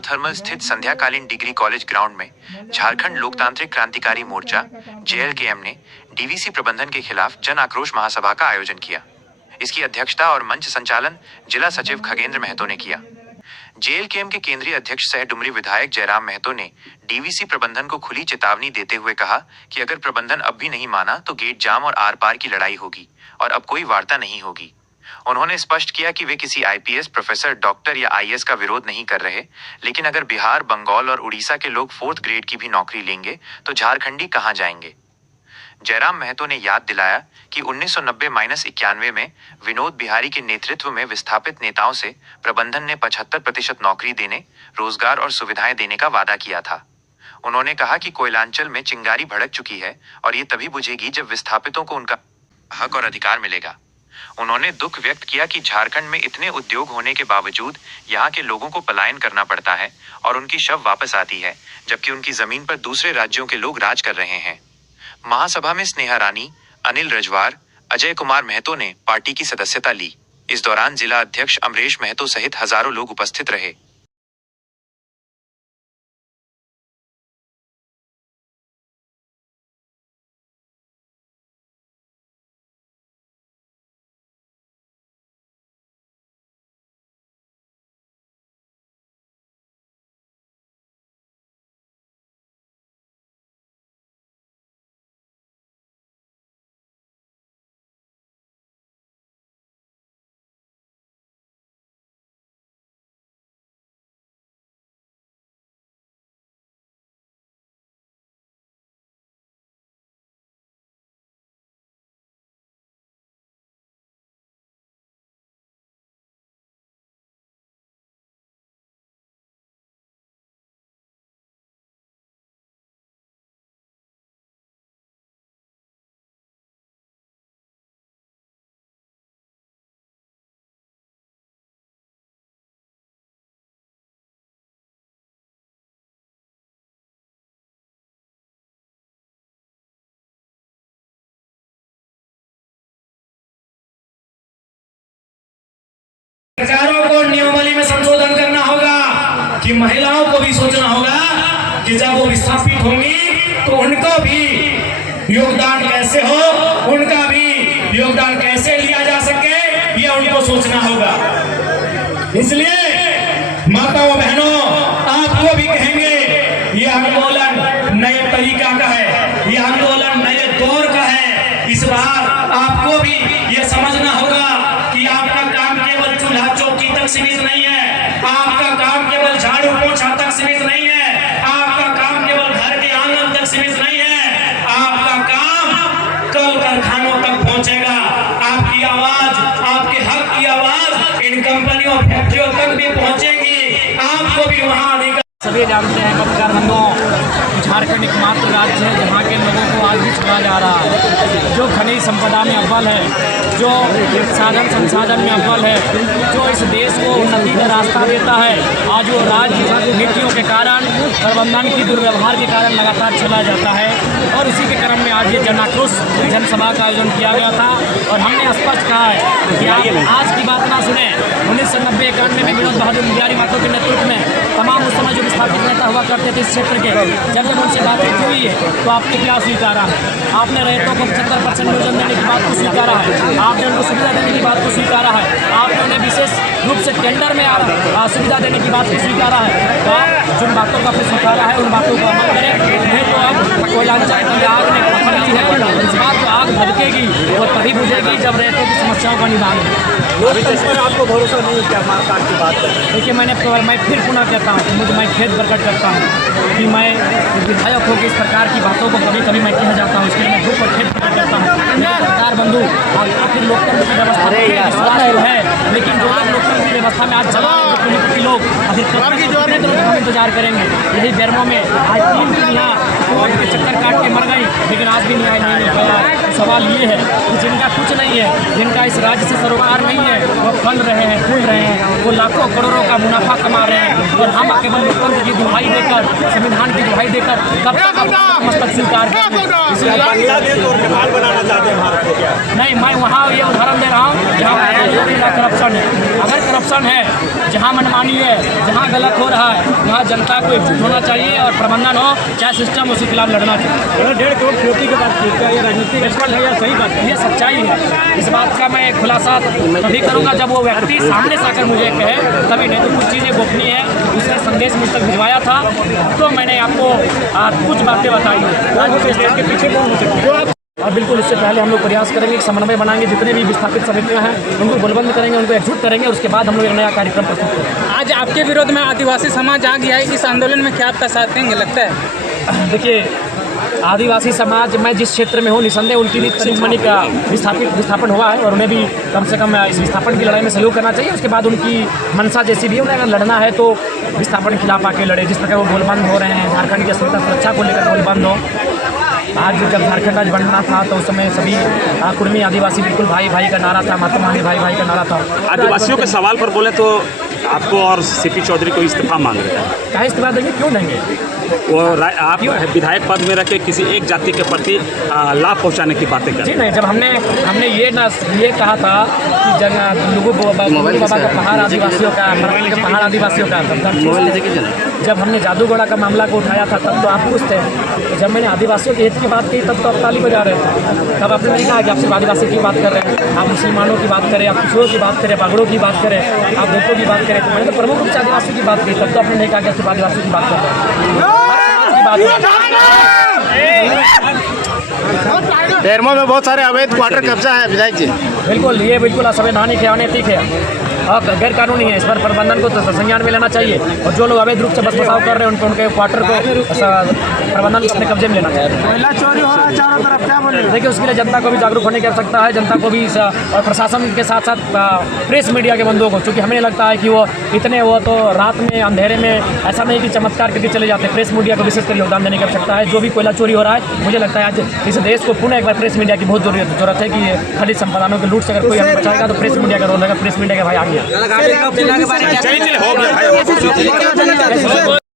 मानव thermal स्थित संध्याकालीन degree college ground में झारखंड लोकतांत्रिक क्रांतिकारी मोर्चा JLKM ने डीवीसी प्रबंधन के खिलाफ जन आक्रोश महासभा का आयोजन किया। इसकी अध्यक्षता और मंच संचालन जिला सचिव खगेंद्र महतो ने किया। JLKM के केंद्रीय अध्यक्ष सह डुमरी विधायक जयराम महतो ने डीवीसी प्रबंधन को खुली चेतावनी देते हुए कहा कि अगर प्रबंधन अब भी नहीं माना तो गेट जाम और आर पार की लड़ाई होगी और अब कोई वार्ता नहीं होगी। उन्होंने स्पष्ट किया कि वे किसी IPS प्रोफेसर, डॉक्टर या IS का विरोध नहीं कर रहे, लेकिन अगर बिहार, बंगाल और उड़ीसा के लोग 4th ग्रेड की भी नौकरी लेंगे तो झारखंडी कहां जाएंगे। जयराम महतो ने याद दिलाया कि 1990-91 में विनोद बिहारी के नेतृत्व में विस्थापित नेताओं से प्रबंधन ने 75% नौकरी देने, रोजगार और सुविधाएं देने का वादा किया था। उन्होंने कहा कि कोयलांचल में चिंगारी भड़क चुकी है और ये तभी बुझेगी जब विस्थापितों को उनका हक और अधिकार मिलेगा। उन्होंने दुख व्यक्त किया कि झारखंड में इतने उद्योग होने के बावजूद यहाँ के लोगों को पलायन करना पड़ता है और उनकी शव वापस आती है, जबकि उनकी जमीन पर दूसरे राज्यों के लोग राज कर रहे हैं। महासभा में स्नेहा रानी, अनिल रजवार, अजय कुमार महतो ने पार्टी की सदस्यता ली। इस दौरान जिला अध्यक्ष अमरेश महतो सहित हजारों लोग उपस्थित रहे। सरकारों को नियमावली में संशोधन करना होगा कि महिलाओं को भी सोचना होगा कि जब वो विस्थापित होंगी तो उनको भी योगदान कैसे हो, उनका भी योगदान कैसे लिया जा सके, ये उनको सोचना होगा। इसलिए माताओं बहनों, आपको भी कहेंगे ये आंदोलन नए तरीका का है, ये आंदोलन नए दौर का है। इस बार आपको भी ये समझना होगा कि आपका काम केवल चूल्हा चौकी तक सीमित नहीं है, आपका काम केवल झाड़ू पोछा तक सीमित नहीं है, आपका काम केवल घर के आंगन तक सीमित नहीं है, आपका काम कल कारखानों तक पहुंचेगा। आपकी आवाज, आपके हक की आवाज इन कंपनियों, फैक्ट्रियों तक भी पहुंचेगी। आपको भी वहां अधिकार। सभी जानते हैं पत्रकार बंधुओं, झारखंड एकमात्र राज्य है जहाँ के लोगों को आज भी छुड़ा जा रहा है, जो खनिज संपदा में अव्वल है, जो साधन संसाधन में अव्वल है, जो इस देश को उन्नति का रास्ता देता है। आज वो राज्य नीतियों के कारण, प्रबंधन की दुर्व्यवहार के कारण लगातार चला जाता है और इसी के क्रम में आज ये जन आक्रोश जनसभा का आयोजन किया गया था। और हमने स्पष्ट कहा है कि आप आज की बात ना सुने। 1990-91 में विनोद बहादुर बिहारी महतो के नेतृत्व में तमाम उस समय जो विस्थापित नेता हुआ करते थे इस क्षेत्र के, जब उनसे बातचीत हुई है तो आपने क्या स्वीकारा है? आपने रैयतों को 75% योजना देने की बात को स्वीकारा है, आपने उनको सुविधा देने की बात को स्वीकारा है, आपने उन्हें विशेष रूप से टेंडर में सुविधा देने की बात को स्वीकारा है। तो आप जिन बातों का स्वीकारा है उन बातों को अमल करें, नहीं तो अब कोयलांचल की आग ने पकड़ ली है। इस बात को आग भड़केगी वो तभी बुझेगी जब रैयतों की समस्याओं का निदान हो। अभी तक पर आपको भरोसा नहीं क्या महाकाल की बात है? देखिए, मैं फिर पुनः कहता हूँ कि मैं खेद प्रकट करता हूँ कि मैं विधायक होकर इस प्रकार की बातों को कभी कभी मैं कह जाता हूँ। इसके लिए मैं दुख और खेद प्रकट करता हूँ। मेरे पत्रकार बंधु, आखिर लोकतंत्र की व्यवस्था है, लेकिन जो लोग लोकतंत्र की व्यवस्था में आज चला रहे लोग हम इंतजार करेंगे। यही बेरमो में आज 3 पीढ़ियाँ कोर्ट के चक्कर काट के मर गई, लेकिन आज भी न्याय नहीं मिल पाया। तो सवाल ये है कि जिनका कुछ नहीं है, जिनका इस राज्य से सरोकार नहीं है, वो फल रहे हैं, फूल रहे हैं, वो लाखों करोड़ों का मुनाफा कमा रहे हैं और हम केवल लोकतंत्र की दुहाई देकर, संविधान की दुहाई देकर कब तक मस्तक स्वीकार करेंगे? बांग्लादेश और नेपाल बनाना चाहते हैं भारत को क्या? नहीं, मैं वहाँ ये उदाहरण दे रहा हूँ जहाँ करप्शन है। अगर करप्शन है जहाँ मनमानी है, जहाँ गलत हो रहा है, वहाँ जनता को एकजुट होना चाहिए और प्रबंधन हो चाहे सिस्टम, उसके खिलाफ लड़ना चाहिए। 1.5 करोड़ फिरौती की बात की, क्या ये राजनीतिक बिल्कुल है या सही बात है? ये सच्चाई है। इस बात का मैं खुलासा तभी करूँगा जब वो व्यक्ति सामने से आकर मुझे कहे, तभी। नहीं तो कुछ चीज़ें गोपनीय है, उसने संदेश मुझ तक भिजवाया था तो मैंने आपको कुछ बातें बताई हैं। के पीछे कौन हो सकता है? और बिल्कुल इससे पहले हम लोग प्रयास करेंगे कि समन्वय बनाएंगे, जितने भी विस्थापित समितियां हैं उनको गोलबंद करेंगे, उनको एकजुट करेंगे और उसके बाद हम लोग एक नया कार्यक्रम प्रस्तुत करेंगे। आज आपके विरोध में आदिवासी समाज आ गया है, इस आंदोलन में क्या आपका साथ देंगे लगता है? देखिए, आदिवासी समाज मैं जिस क्षेत्र में हूँ निसंदेह उनकी भी तनिक का विस्थापन हुआ है और उन्हें भी कम से कम इस विस्थापन की लड़ाई में सहयोग करना चाहिए। उसके बाद उनकी मनसा जैसी भी है, उन्हें अगर लड़ना है तो विस्थापन के खिलाफ आके लड़े। जिस प्रकार वो गोलबंद हो रहे हैं, झारखंड की अस्मिता सुरक्षा को लेकर गोलबंद हो। आज जब झारखंड आज बनना था तो उस समय सभी कुर्मी आदिवासी बिल्कुल भाई भाई का नारा था, महात्मा गांधी भाई भाई का नारा था। आदिवासियों के सवाल पर बोले तो आपको और सीपी चौधरी को इस्तीफा मांग रहे हैं। क्या इस्तीफा देंगे? क्यों देंगे? वो आप विधायक पद में रख के किसी एक जाति के प्रति लाभ पहुंचाने की बातें कर जी नहीं, जब हमने ये कहा था कि लोगों को बाबा का पहाड़ आदिवासियों का, मरवाड़ी का पहाड़ आदिवासियों का, जब हमने जादूगोड़ा का मामला को उठाया था तब तो आप खुश थे। जब मैंने आदिवासियों के हित की बात की तब तो आप ताली बजा रहे थे। तब आपने नहीं कहा कि आप सिर्फ आदिवासी की बात कर रहे हैं, आप मुसलमानों की बात करें, आप पिछड़ों की बात करें, बागड़ों की बात करें, आप दलितों की बात करें। तो मैंने तो प्रमुख रूप से आदिवासी की बात की, तब तो आपने नहीं कहा कि सिर्फ आदिवासी की बात कर रहे हैं। डेरमो में बहुत सारे अवैध क्वार्टर कब्जा है विधायक जी। बिल्कुल, ये बिल्कुल असंवैधानिक है, अनैतिक है और गैर कानूनी है। इस पर प्रबंधन को तो संज्ञान में लेना चाहिए और जो लोग अवैध रूप से बस बसाव कर रहे हैं उनके क्वार्टर को प्रबंधन को अपने कब्जे में लेना चाहिए। कोयला चोरी हो रहा है चारों तरफ, क्या बोले? देखिए, उसके लिए जनता को भी जागरूक होने की आवश्यकता है। जनता को भी और प्रशासन के साथ साथ प्रेस मीडिया के बंधुओं को, क्योंकि हमें लगता है कि वो तो रात में अंधेरे में ऐसा नहीं कि चमत्कार करके चले जाते। प्रेस मीडिया को विशेषकर योगदान देने की आवश्यकता है। जो भी कोयला चोरी हो रहा है, मुझे लगता है आज इस देश को पुनः एक बार प्रेस मीडिया की बहुत जरूरत है कि खनिज संपदाओं के लूट से अगर कोई हमें बचाएगा तो प्रेस मीडिया का रोल रहेगा। प्रेस मीडिया के भाई आ गया।